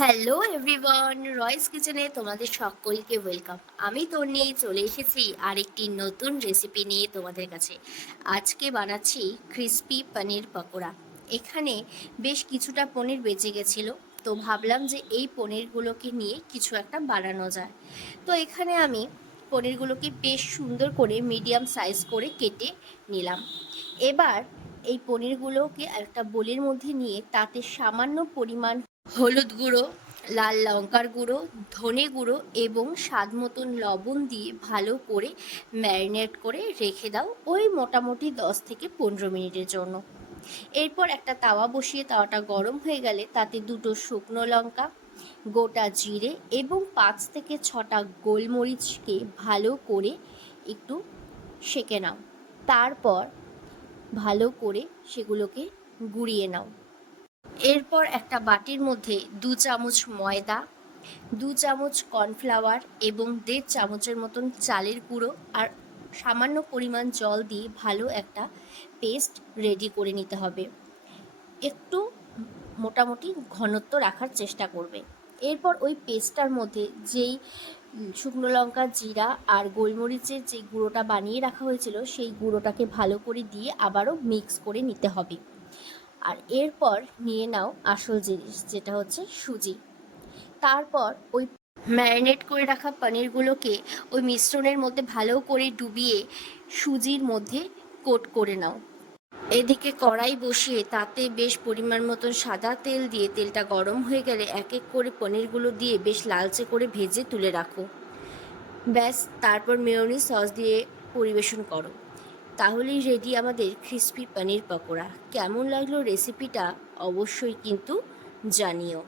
Hello everyone, রয়েস কিচেনে তোমাদের সকলকে ওয়েলকাম। আমি তন্নি চলে এসেছি আরেকটি নতুন রেসিপি নিয়ে তোমাদের কাছে। আজকে বানাচ্ছি ক্রিস্পি পনির পকোড়া। এখানে বেশ কিছুটা পনির বেঁচে গেছিলো, তো ভাবলাম যে এই পনিরগুলোকে নিয়ে কিছু একটা বানানো যায়। তো এখানে আমি পনিরগুলোকে বেশ সুন্দর করে মিডিয়াম সাইজ করে কেটে নিলাম। এবার এই পনিরগুলোকে একটা বোলের মধ্যে নিয়ে তাতে সামান্য পরিমাণ হলুদ গুঁড়ো, লাল লঙ্কার গুঁড়ো, ধনে গুঁড়ো এবং স্বাদ মতন লবণ দিয়ে ভালো করে ম্যারিনেট করে রেখে দাও ওই মোটামুটি 10 থেকে 15 মিনিটের জন্য। এরপর একটা তাওয়া বসিয়ে তাওয়াটা গরম হয়ে গেলে তাতে দুটো শুকনো লঙ্কা, গোটা জিরে এবং 5 থেকে 6টা গোলমরিচকে ভালো করে একটু সেঁকে নাও। তারপর ভালো করে সেগুলোকে গুঁড়িয়ে নাও। এরপর একটা বাটির মধ্যে 2 চামচ ময়দা, 2 চামচ কর্নফ্লাওয়ার এবং 1.5 চামচের মতন চালের গুঁড়ো আর সামান্য পরিমাণ জল দিয়ে ভালো একটা পেস্ট রেডি করে নিতে হবে। একটু মোটামুটি ঘনত্ব রাখার চেষ্টা করবে। এরপর ওই পেস্টটার মধ্যে যেই শুকনো লঙ্কা, জিরা আর গোলমরিচের যে গুঁড়োটা বানিয়ে রাখা হয়েছিল সেই গুঁড়োটাকে ভালো করে দিয়ে আবারও মিক্স করে নিতে হবে। আর এরপর নিয়ে নাও আসল জিনিস, যেটা হচ্ছে সুজি। তারপর ওই ম্যারিনেট করে রাখা পনিরগুলোকে ওই মিশ্রণের মধ্যে ভালো করে ডুবিয়ে সুজির মধ্যে কোট করে নাও। এদিকে কড়াই বসিয়ে তাতে বেশ পরিমাণ মতন সাদা তেল দিয়ে তেলটা গরম হয়ে গেলে এক এক করে পনিরগুলো দিয়ে বেশ লালচে করে ভেজে তুলে রাখো। ব্যাস, তারপর মেয়োনিজ সস দিয়ে পরিবেশন করো। তাহলেই রেডি আমাদের ক্রিস্পি পনির পকোড়া। কেমন লাগলো রেসিপিটা অবশ্যই কিন্তু জানিও।